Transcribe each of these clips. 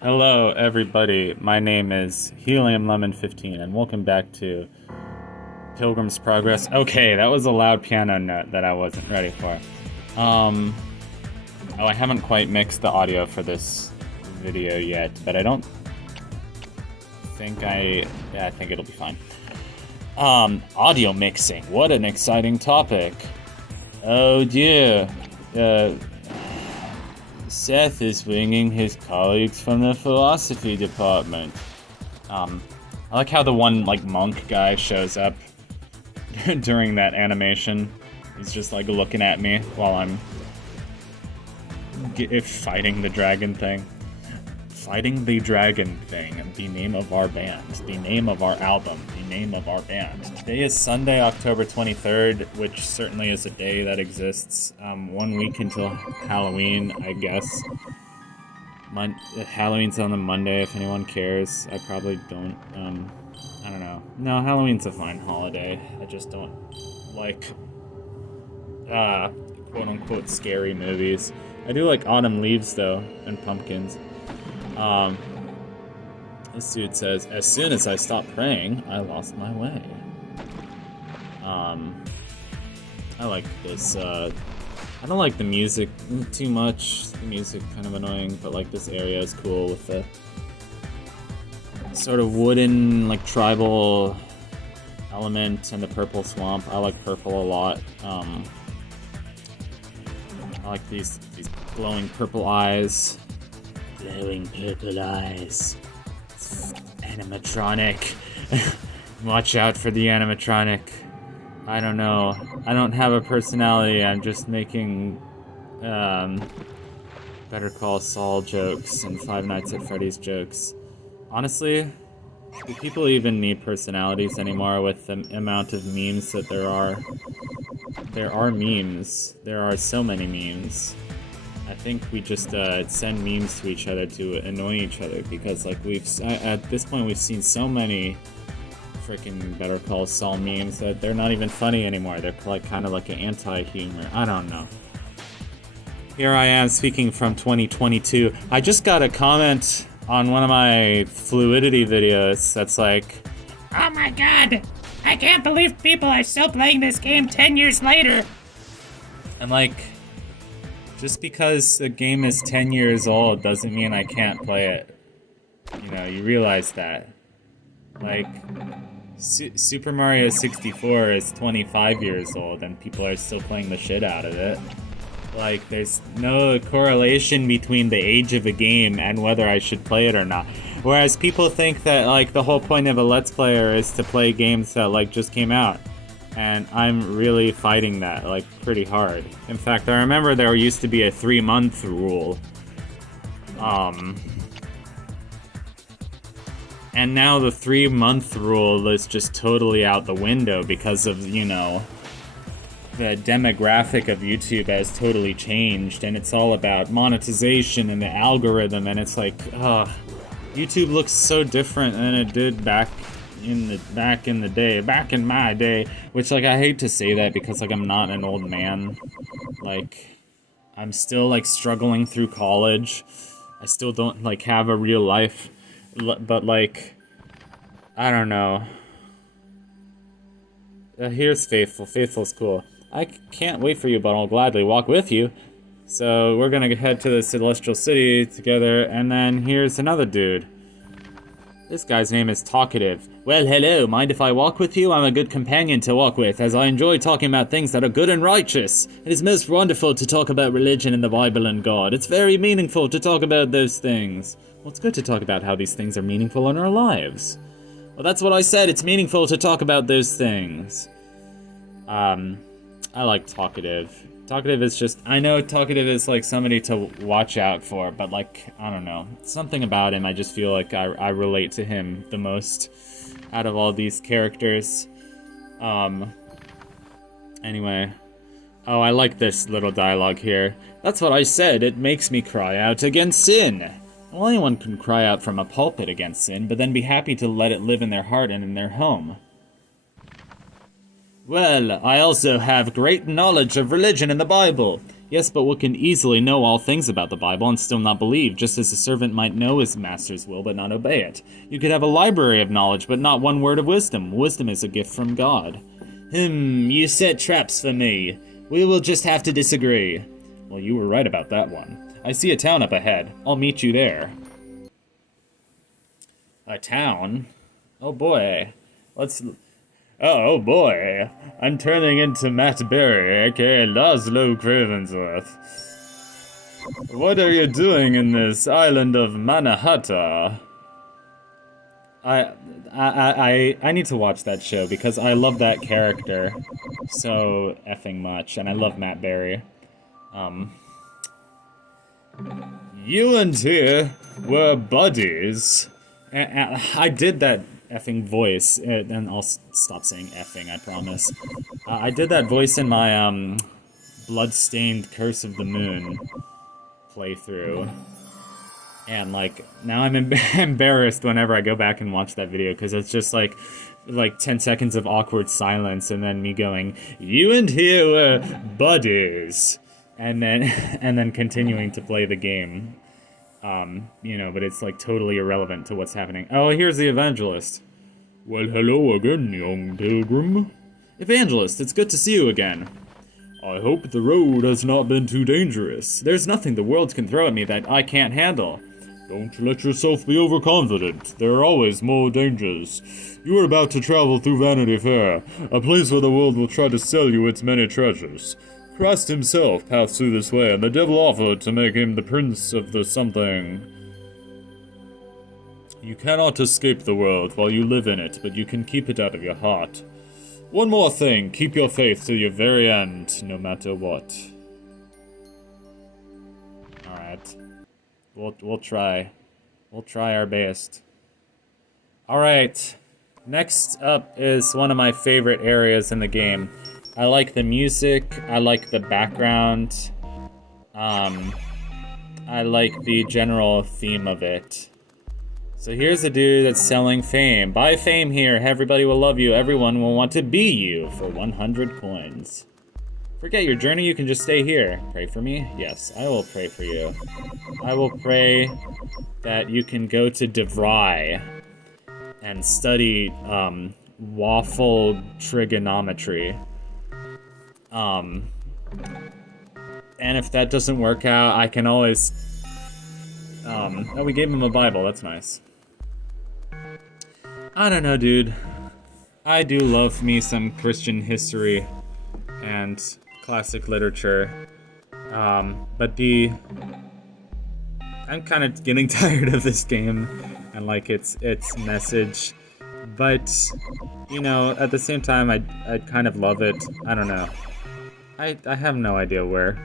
Hello, everybody. My name is Helium Lemon 15, and welcome back to Pilgrim's Progress. Okay, that was a loud piano note that I wasn't ready for. Um, I haven't quite mixed the audio for this video yet, but I don't think yeah, I think it'll be fine. Audio mixing. What an exciting topic. Oh dear. Seth is winging his colleagues from the philosophy department. I like how the one, monk guy shows up during that animation. He's just, looking at me while I'm fighting the dragon thing. Fighting the Dragon thing, the name of our band, the name of our album, the name of our band. Today is Sunday, October 23rd, which certainly is a day that exists 1 week until Halloween, I guess. Halloween's on the Monday, if anyone cares. I probably don't, I don't know. No, Halloween's a fine holiday. I just don't like, quote-unquote scary movies. I do like autumn leaves, though, and pumpkins. This dude says, as soon as I stopped praying, I lost my way. I like this, I don't like the music too much. The music kind of annoying, but this area is cool with the sort of wooden, tribal element and the purple swamp. I like purple a lot. I like these glowing purple eyes. Glowing purple eyes. Animatronic. Watch out for the animatronic. I don't know. I don't have a personality. I'm just making Better Call Saul jokes and Five Nights at Freddy's jokes. Honestly, do people even need personalities anymore with the amount of memes that there are? There are memes. There are so many memes. I think we just send memes to each other to annoy each other because, at this point we've seen so many freaking Better Call Saul memes that they're not even funny anymore. They're kind of like an anti-humor. I don't know. Here I am speaking from 2022. I just got a comment on one of my fluidity videos that's like, oh my god, I can't believe people are still playing this game 10 years later. And just because the game is 10 years old doesn't mean I can't play it. You know, you realize that. Super Mario 64 is 25 years old and people are still playing the shit out of it. There's no correlation between the age of a game and whether I should play it or not. Whereas people think that, the whole point of a Let's Player is to play games that, just came out. And I'm really fighting that, pretty hard. In fact, I remember there used to be a 3-month rule. And now the 3-month rule is just totally out the window because of, the demographic of YouTube has totally changed, and it's all about monetization and the algorithm, and it's YouTube looks so different than it did back in my day, which I hate to say that because I'm not an old man. I'm still struggling through college. I still don't have a real life, but I don't know. Here's Faithful. Faithful's cool. I can't wait for you, but I'll gladly walk with you. So we're gonna head to the Celestial City together, and then here's another dude. This guy's name is Talkative. Well, hello, mind if I walk with you? I'm a good companion to walk with, as I enjoy talking about things that are good and righteous. It is most wonderful to talk about religion and the Bible and God. It's very meaningful to talk about those things. Well, it's good to talk about how these things are meaningful in our lives. Well, that's what I said, it's meaningful to talk about those things. I like Talkative. Talkative is just, I know Talkative is somebody to watch out for, but I don't know. Something about him, I just feel like I relate to him the most out of all these characters. Anyway. Oh, I like this little dialogue here. That's what I said, it makes me cry out against sin. Well, anyone can cry out from a pulpit against sin, but then be happy to let it live in their heart and in their home. Well, I also have great knowledge of religion and the Bible. Yes, but one can easily know all things about the Bible and still not believe, just as a servant might know his master's will but not obey it. You could have a library of knowledge, but not one word of wisdom. Wisdom is a gift from God. You set traps for me. We will just have to disagree. Well, you were right about that one. I see a town up ahead. I'll meet you there. A town? Oh boy. Let's... Oh boy. I'm turning into Matt Berry, aka Laszlo Cravensworth. What are you doing in this island of Mannahatta? I need to watch that show because I love that character so effing much, and I love Matt Berry. You and he were buddies. I did that effing voice, and I'll stop saying effing, I promise. I did that voice in my, Bloodstained Curse of the Moon playthrough. And, like, now I'm embarrassed whenever I go back and watch that video, because it's just, like 10 seconds of awkward silence, and then me going, you and he were buddies. And then, and then continuing to play the game. But it's, like, totally irrelevant to what's happening. Oh, here's the evangelist. Well, hello again, young pilgrim. Evangelist, it's good to see you again. I hope the road has not been too dangerous. There's nothing the world can throw at me that I can't handle. Don't let yourself be overconfident. There are always more dangers. You are about to travel through Vanity Fair, a place where the world will try to sell you its many treasures. Christ himself passed through this way, and the devil offered to make him the prince of the something. You cannot escape the world while you live in it, but you can keep it out of your heart. One more thing, keep your faith to your very end, no matter what. Alright. We'll try. We'll try our best. Alright. Next up is one of my favorite areas in the game. I like the music, I like the background, I like the general theme of it. So here's a dude that's selling fame. Buy fame here, everybody will love you, everyone will want to be you for 100 coins. Forget your journey, you can just stay here. Pray for me? Yes, I will pray for you. I will pray that you can go to DeVry and study, waffle trigonometry. And if that doesn't work out, I can always... Oh, we gave him a Bible, that's nice. I don't know, dude. I do love me some Christian history and classic literature. I'm kind of getting tired of this game and, like, its message. But, you know, at the same time, I kind of love it. I don't know. I have no idea where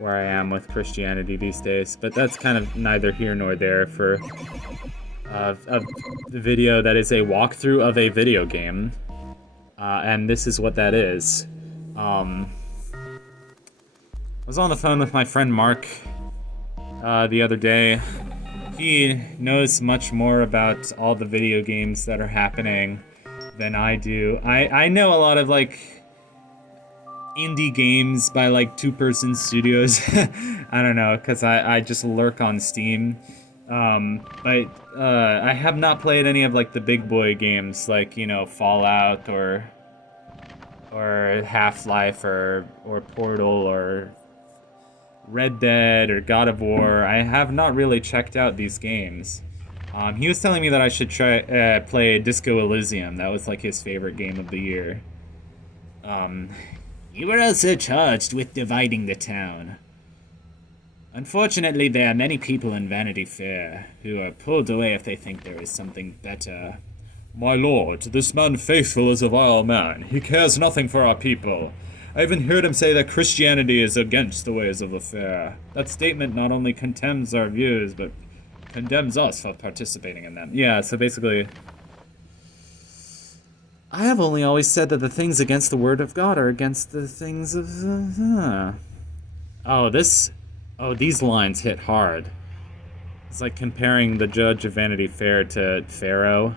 I am with Christianity these days, but that's kind of neither here nor there for a video that is a walkthrough of a video game. And this is what that is. I was on the phone with my friend Mark the other day. He knows much more about all the video games that are happening than I do. I know a lot of, like, indie games by, like, two-person studios. I don't know, because I just lurk on Steam. But I have not played any of, like, the big boy games, like, you know, Fallout or Half-Life or Portal or Red Dead or God of War. I have not really checked out these games. He was telling me that I should try play Disco Elysium. That was, like, his favorite game of the year. You were also charged with dividing the town. Unfortunately, there are many people in Vanity Fair who are pulled away if they think there is something better. My lord, this man faithful is a vile man. He cares nothing for our people. I even heard him say that Christianity is against the ways of the fair. That statement not only condemns our views, but condemns us for participating in them. Yeah, so basically... I have only always said that the things against the word of God are against the things of... Oh, these lines hit hard. It's like comparing the judge of Vanity Fair to Pharaoh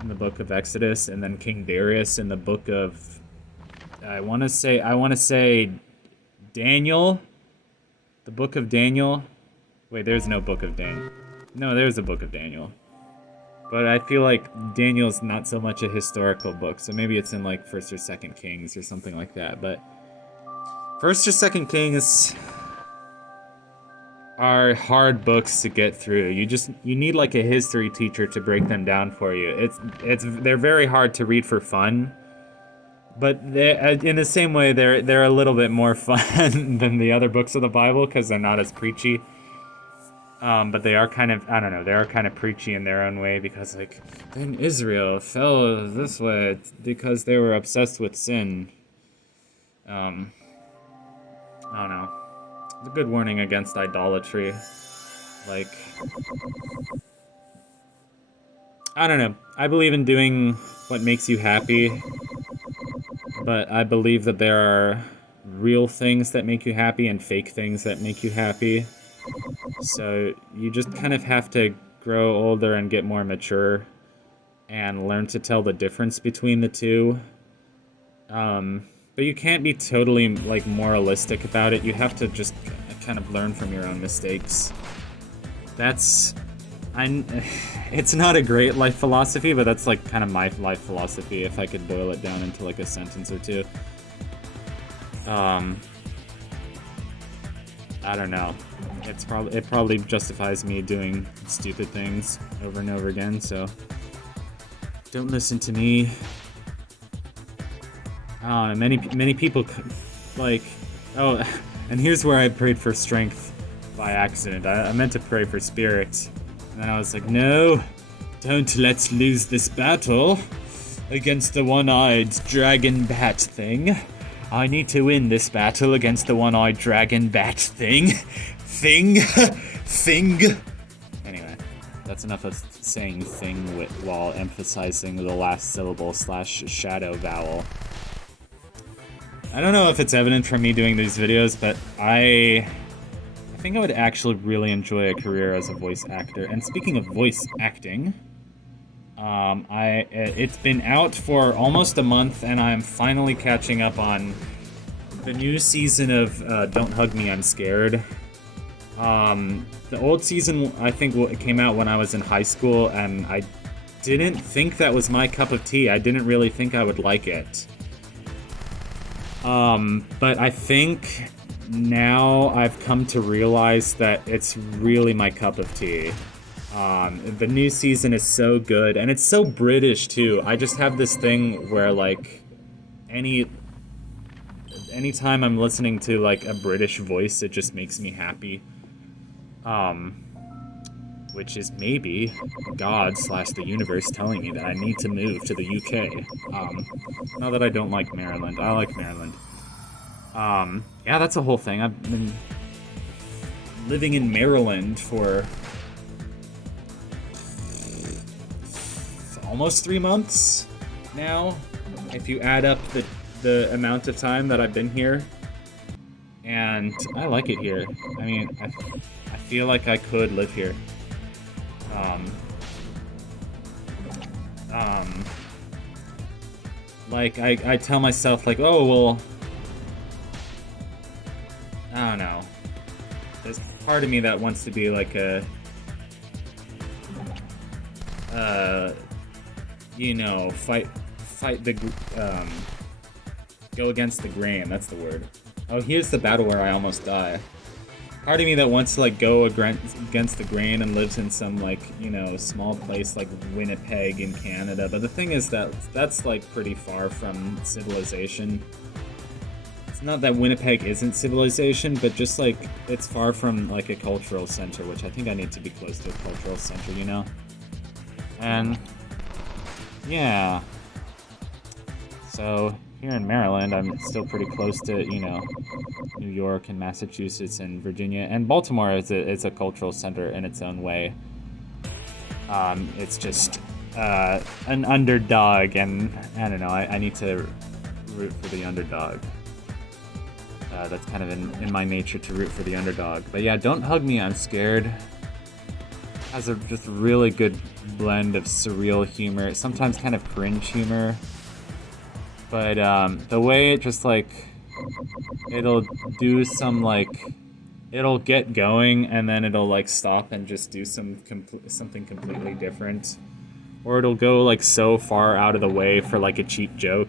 in the book of Exodus, and then King Darius in the book of... I want to say Daniel, The Book of Daniel. Wait, there's no Book of Daniel. No, there's a Book of Daniel. But I feel like Daniel's not so much a historical book, so maybe it's in like 1st or 2nd Kings or something like that. But 1st or 2nd Kings are hard books to get through. You need like a history teacher to break them down for you. They're very hard to read for fun, but in the same way they're a little bit more fun than the other books of the Bible because they're not as preachy. But they are kind of, I don't know, they are kind of preachy in their own way because, like, then Israel fell this way because they were obsessed with sin. I don't know. It's a good warning against idolatry. Like, I don't know. I believe in doing what makes you happy, but I believe that there are real things that make you happy and fake things that make you happy. So you just kind of have to grow older and get more mature and learn to tell the difference between the two. But you can't be totally like moralistic about it. You have to just kind of learn from your own mistakes. It's not a great life philosophy, but that's like kind of my life philosophy if I could boil it down into like a sentence or two. I don't know. It probably justifies me doing stupid things over and over again, so don't listen to me. Many people like, oh, and here's where I prayed for strength by accident. I meant to pray for spirit, and then I was like, no, don't let's lose this battle against the one-eyed dragon bat thing. I need to win this battle against the one-eyed dragon bat thing. Thing. Anyway, that's enough of saying thing while emphasizing the last syllable / shadow vowel. I don't know if it's evident from me doing these videos, but I think I would actually really enjoy a career as a voice actor. And speaking of voice acting, it's been out for almost a month, and I'm finally catching up on the new season of Don't Hug Me, I'm Scared. The old season, I think, came out when I was in high school, and I didn't think that was my cup of tea. I didn't really think I would like it. But I think now I've come to realize that it's really my cup of tea. The new season is so good, and it's so British too. I just have this thing where like anytime I'm listening to like a British voice, it just makes me happy. Which is maybe God / the universe telling me that I need to move to the UK. Not that I don't like Maryland. I like Maryland. Yeah, that's a whole thing. I've been living in Maryland for almost 3 months now, if you add up the amount of time that I've been here. And I like it here. I mean, I feel like I could live here. Like, I tell myself, like, oh, well, I don't know. There's part of me that wants to be like a, you know, fight the, go against the grain, that's the word. Oh, here's the battle where I almost die. Part of me that wants to, like, go against the grain and lives in some, like, you know, small place like Winnipeg in Canada. But the thing is that that's, like, pretty far from civilization. It's not that Winnipeg isn't civilization, but just, like, it's far from, like, a cultural center, which I think I need to be close to a cultural center, you know? And, yeah. So, here in Maryland, I'm still pretty close to, you know, New York and Massachusetts and Virginia, and Baltimore is a cultural center in its own way. It's just an underdog, and I don't know. I need to root for the underdog. That's kind of in my nature to root for the underdog. But yeah, Don't Hug Me, I'm Scared has a just really good blend of surreal humor, sometimes kind of cringe humor. But the way it just, like, it'll do some, like, it'll get going and then it'll like stop and just do something completely different, or it'll go like so far out of the way for like a cheap joke.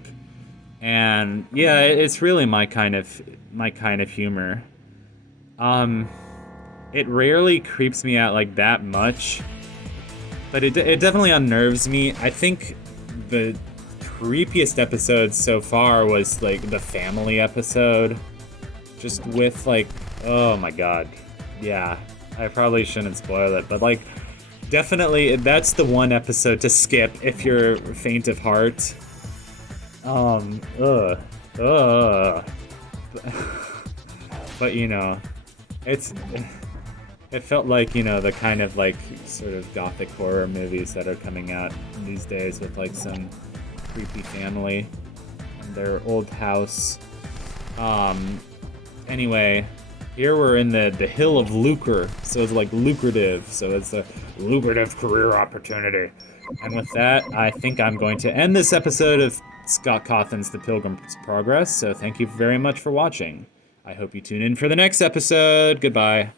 And yeah, it's really my kind of humor. Um, it rarely creeps me out like that much, but it definitely unnerves me. I think the creepiest episode so far was like the family episode, just with like, oh my god, yeah. I probably shouldn't spoil it, but like, definitely that's the one episode to skip if you're faint of heart. Ugh, ugh. But you know, it's it felt like, the kind of like sort of gothic horror movies that are coming out these days with like some creepy family in their old house. Anyway, here we're in the hill of lucre, so it's like lucrative, so it's a lucrative career opportunity. And with that, I think I'm going to end this episode of Scott Cawthon's The Pilgrim's Progress, so thank you very much for watching. I hope you tune in for the next episode. Goodbye.